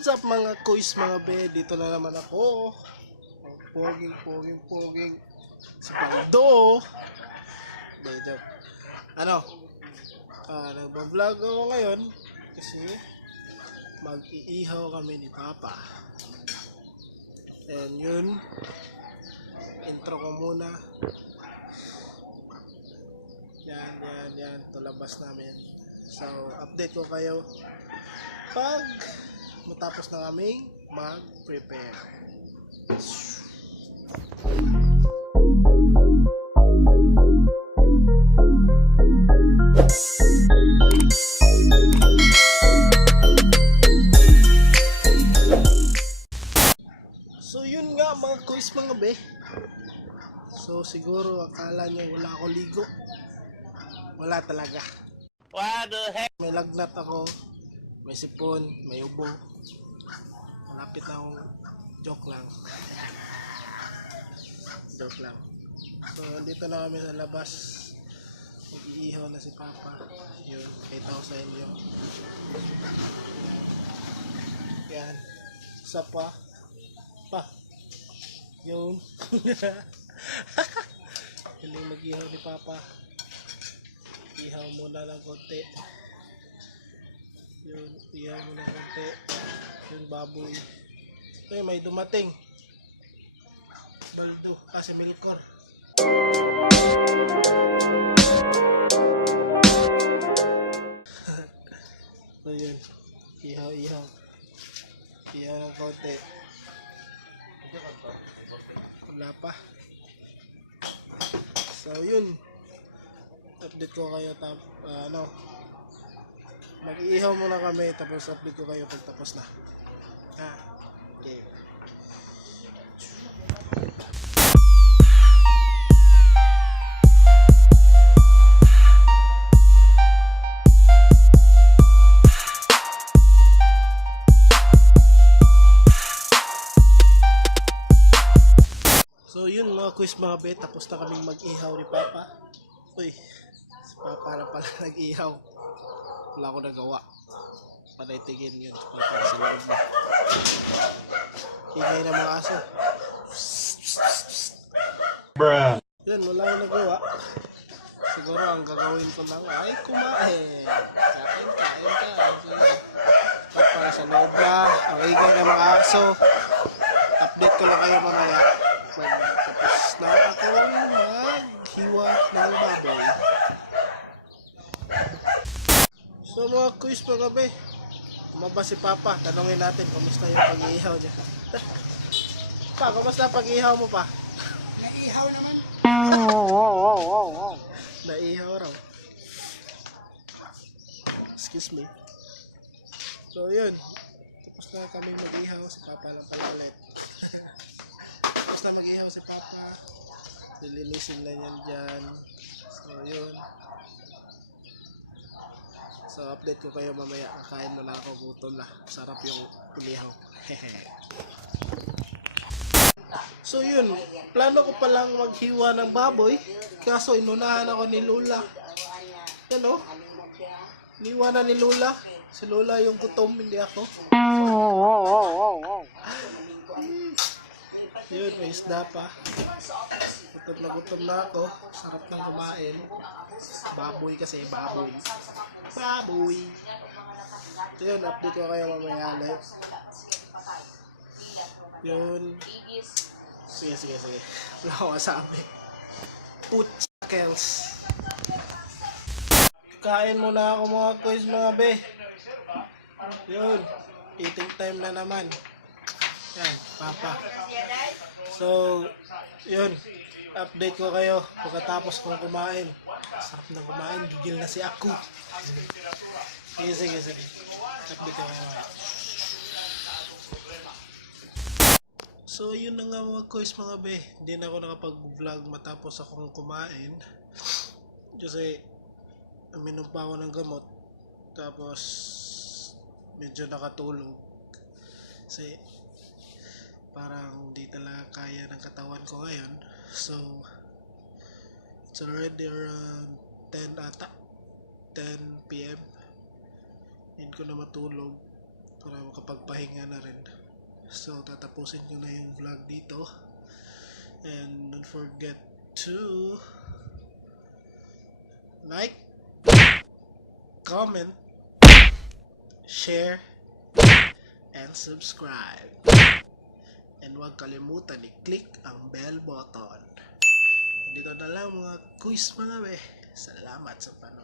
What's up mga kuys mga be? Dito na naman ako. Poging si Paldo. Dito. Nagbablog ako ngayon kasi mag-iihaw kami ni Papa. And yun, intro ko muna. Yan, tulabas namin. So, update ko kayo pag matapos na kaming mag-prepare. So yun nga mga kuys mga be. So siguro akala nyo wala ako ligo. Wala talaga. What the heck? May lagnat ako. May sipon, may ubo. Malapit na akong joke lang. So dito na kami sa labas. Mag-iihaw na si Papa. Yun, kita ko sa inyo. Yan. Isa pa. Yun. Galing mag-ihaw ni Papa. Ihaw muna ng konti. Yun, ihaw muna ng konti. Yun, baboy. Ay, may dumating. Baldo, kasi Milkor. So yun, ihaw ng konti. Wala pa. So yun, update ko kayo mag-iihaw muna kami tapos update ko kayo pag tapos na. Okay. So yun mga quiz mga bet, tapos na kaming mag-ihaw ni Papa. Uy, si Papa na pala nag-ihaw. Wala ako nagawa. Panay tingin yun. Para sa loob na. Hingay ng mga aso. Bruh. Yan, wala akong nagawa. Siguro ang gagawin ko lang ay kumain. Kain ka. Para sa loob na. Ang hingay ng mga aso. Update ko lang kayo mamaya. Tapos na ako maghiwa ng baboy. So mga kuys mga be, kumaba si Papa, tanongin natin kumusta yung pag-iihaw niya. Pa, kumusta pag-iihaw mo pa? Naihaw naman. Naihaw raw. Excuse me. So yun, tapos na kami mag-ihaw, si Papa lang pala ulit. Tapos na mag-ihaw si Papa, lilinisin na yan dyan. So yun. So update ko kayo mamaya, kakain na ako, gutom na. Sarap yung inihaw. So yun, plano ko palang maghiwa ng baboy, kaso inunahan ako ni Lola. Yan o, iniwa na ni Lola. Si Lola yung gutom, hindi ako. Yun, may isda pa. Gutom na ako. Sarap ng kumain. Baboy kasi, baboy. So yun, update ko kayo mamaya live. Yun. Sige. Wala ko masabi. Putchakels. Kain muna ako mga kuys mga be. Yun. Eating time na naman. Yan, Papa. So, yun. Update ko kayo pagkatapos kong kumain. Sarap na kumain, gigil na si ako. Sige. Update ko kayo. So yun na nga mga kuys mga be. Hindi na ako nakapag-vlog matapos akong kumain. Kasi uminom pa ako ng gamot. Tapos medyo nakatulog. Kasi parang hindi talaga kaya ng katawan ko ngayon. So it's already around 10 ata, 10 PM. Hindi ko na matulog. para makapagpahinga na rin. So tatapusin ko na yung vlog dito, and don't forget to like, comment, share, and subscribe. And huwag kalimutan i-click ang bell button. Dito na lang mga quiz mga be. Salamat sa panonood.